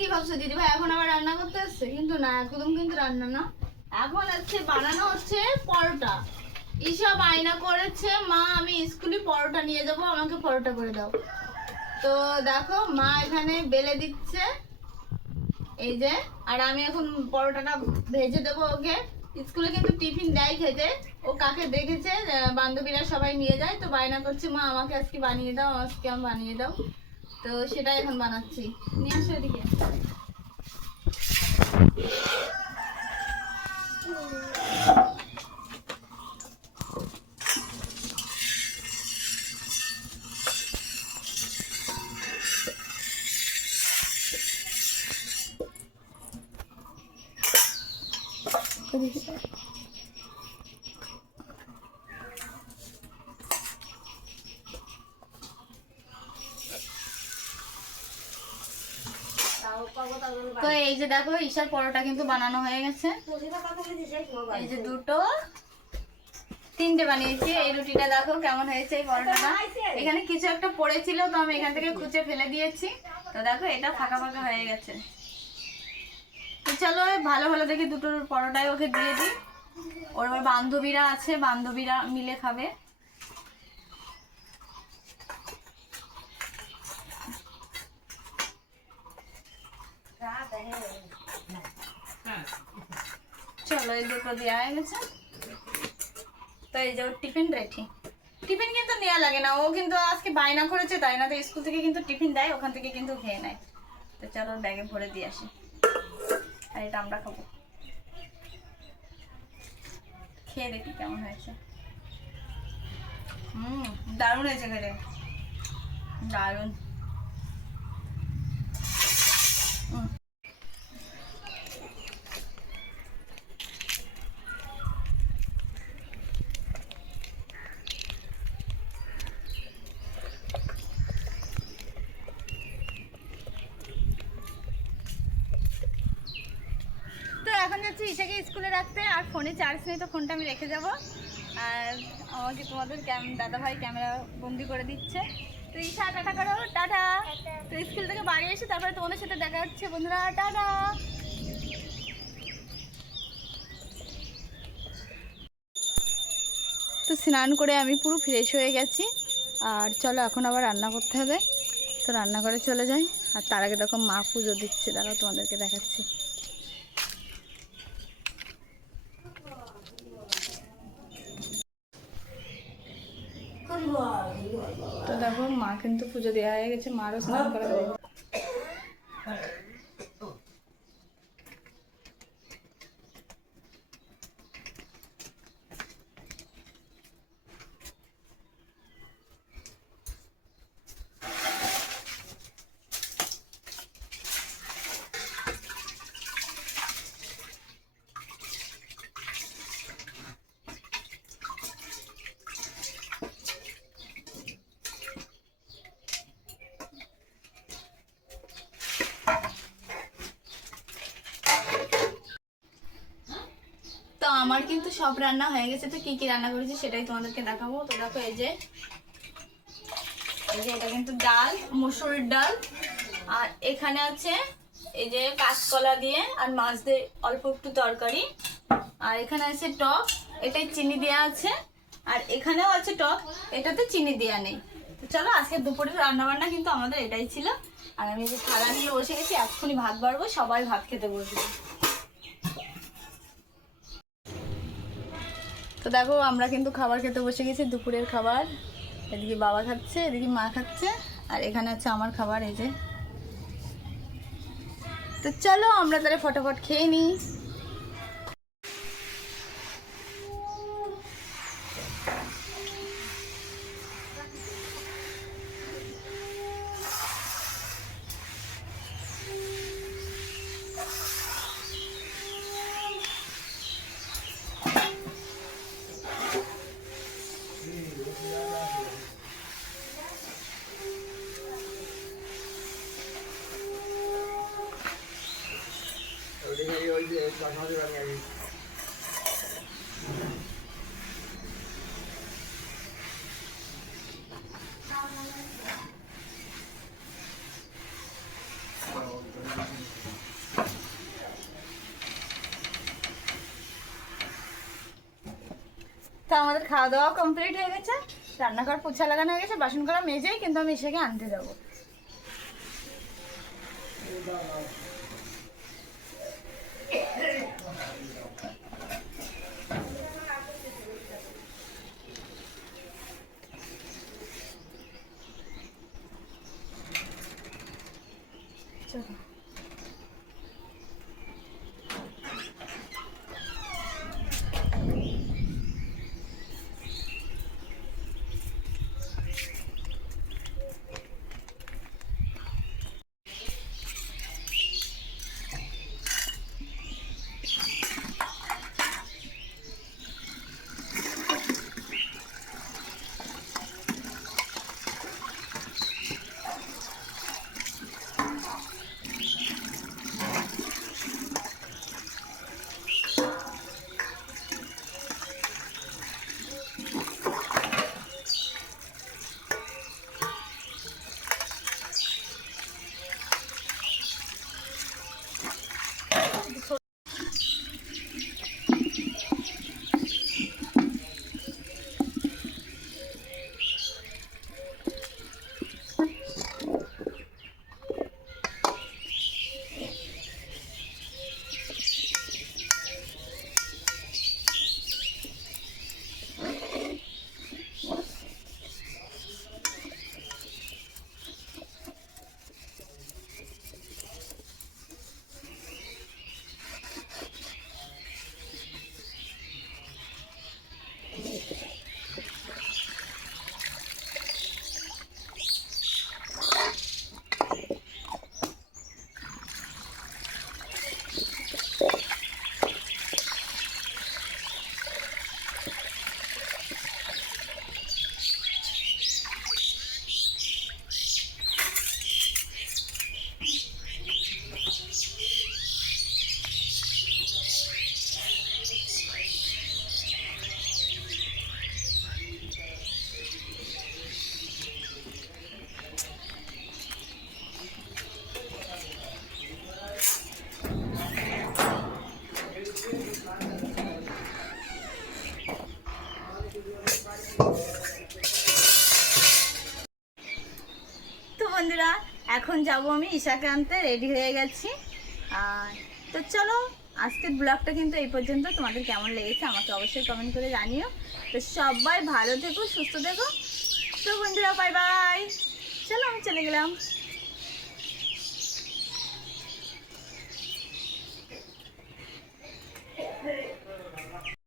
কি ভাবছো দিদিভাই এখন আবার রান্না করতে আসছে? কিন্তু না, একদম কিন্তু রান্না না। এখন হচ্ছে বানানো হচ্ছে পরোটা। ঈশা বায়না করেছে, মা আমি স্কুলে পরোটা নিয়ে যাব, আমাকে পরোটা করে দাও। তো দেখো মা এখানে বেলে দিচ্ছে, এই যে। আর আমি এখন পরোটাটা ভেজে দেবো ওকে। স্কুলে কিন্তু টিফিন দেয় খেতে। ও কাকে দেখেছে বান্ধবীরা সবাই নিয়ে যায়, তো বায়না করছে মা আমাকে আজকে বানিয়ে দাও, আজকে আমি বানিয়ে দাও। তো সেটাই এখন বানাচ্ছি। নিয়ে আসো এদিকে। তো এই যে দেখো ঈশার পরোটা কিন্তু বানানো হয়ে গেছে। এই যে দুটো তিনটে বানিয়েছি। এই রুটিটা দেখো কেমন হয়েছে, এই পরোটাটা। এখানে কিছু একটা পড়েছিল, তো আমি এখান থেকে খুঁজে ফেলে দিয়েছি। তো দেখো এটা ফাঁকা ফাঁকা হয়ে গেছে। তো চলো ভালো ভালো দেখে দুটোর পরোটাই ওকে দিয়ে দিই। ওর আবার বান্ধবীরা আছে, বান্ধবীরা মিলে খাবে। চলো এই দুটো দেওয়া হয়ে গেছে। তো এই যে ওর টিফিন রেডি। টিফিন কিন্তু নেওয়া লাগে না, ও কিন্তু আজকে বায়না করেছে, তাই না? তো স্কুল থেকে কিন্তু টিফিন দেয়, ওখান থেকে কিন্তু খেয়ে নেয়। তো চলো ব্যাগে ভরে দিয়ে আসি। আর এটা আমরা খাবো, খেয়ে দেখি কেমন হয়েছে। দারুণ হয়েছে খেতে, দারুণ। এখন যাচ্ছি ঈশাকে স্কুলে রাখতে, আর ফোনে চার্জ নেই, তো ফোনটা আমি রেখে যাব। আর আমাকে তোমাদের দাদাভাই ক্যামেরা বন্দি করে দিচ্ছে। তো ঈশা টাটা করো, টাটা। তো স্কুল থেকে বাড়ি এসে তারপরে তোমাদের সাথে দেখা হচ্ছে বন্ধুরা, টাটা। তো স্নান করে আমি পুরো ফ্রেশ হয়ে গেছি। আর চলো এখন আবার রান্না করতে হবে। তো রান্নাঘরে চলে যাই। আর তার আগে দেখো মা পুজো দিচ্ছে, দাঁড়াও তোমাদেরকে দেখাচ্ছি। তো দেখো মা কিন্তু পুজো দেওয়া হয়ে গেছে, মারও স্নান করা হয়ে গেছে। তো আমার কিন্তু সব রান্না হয়ে গেছে। তো কি কি রান্না করেছি সেটাই তোমাদেরকে দেখাবো। তো দেখো এই যে এটা কিন্তু ডাল, মসুরির ডাল। আর এখানে আছে এই যে কাঁচকলা দিয়ে আর মাছ দিয়ে অল্প একটু তরকারি। আর এখানে আছে টক, এটাই চিনি দেওয়া আছে। আর এখানেও আছে টক, এটাতে চিনি দেওয়া নেই। তো চলো আজকে দুপুরের রান্না বান্না কিন্তু আমাদের এটাই ছিল। আর আমি যে থালা নিয়ে বসে গেছি, এক্ষুনি ভাত বাড়বো, সবাই ভাত খেতে বসবে। তো দেখো আমরা কিন্তু খাবার খেতে বসে গেছি, দুপুরের খাবার। এদিকে বাবা খাচ্ছে, এদিকে মা খাচ্ছে, আর এখানে আছে আমার খাবার, এই যে। তো চলো আমরা তাহলে ফটাফট খেয়ে নিই। তো আমাদের খাওয়া দাওয়া কমপ্লিট হয়ে গেছে, রান্নাঘর পোছা লাগানো হয়ে গেছে, বাসন করা মেজেই কিন্তু আমি এসে আনতে যাবো। চলো তো বন্ধুরা, এখন যাব আমি ঈশাকে আনতে, রেডি হয়ে গেছি। আর তো চলো, আজকের ব্লগটা কিন্তু এই পর্যন্ত। তোমাদের কেমন লেগেছে আমাকে অবশ্যই কমেন্ট করে জানিও। তো সবাই ভালো থেকো, সুস্থ থেকো। তো বন্ধুরা, বাই বাই। চলো, আমি চলে গেলাম।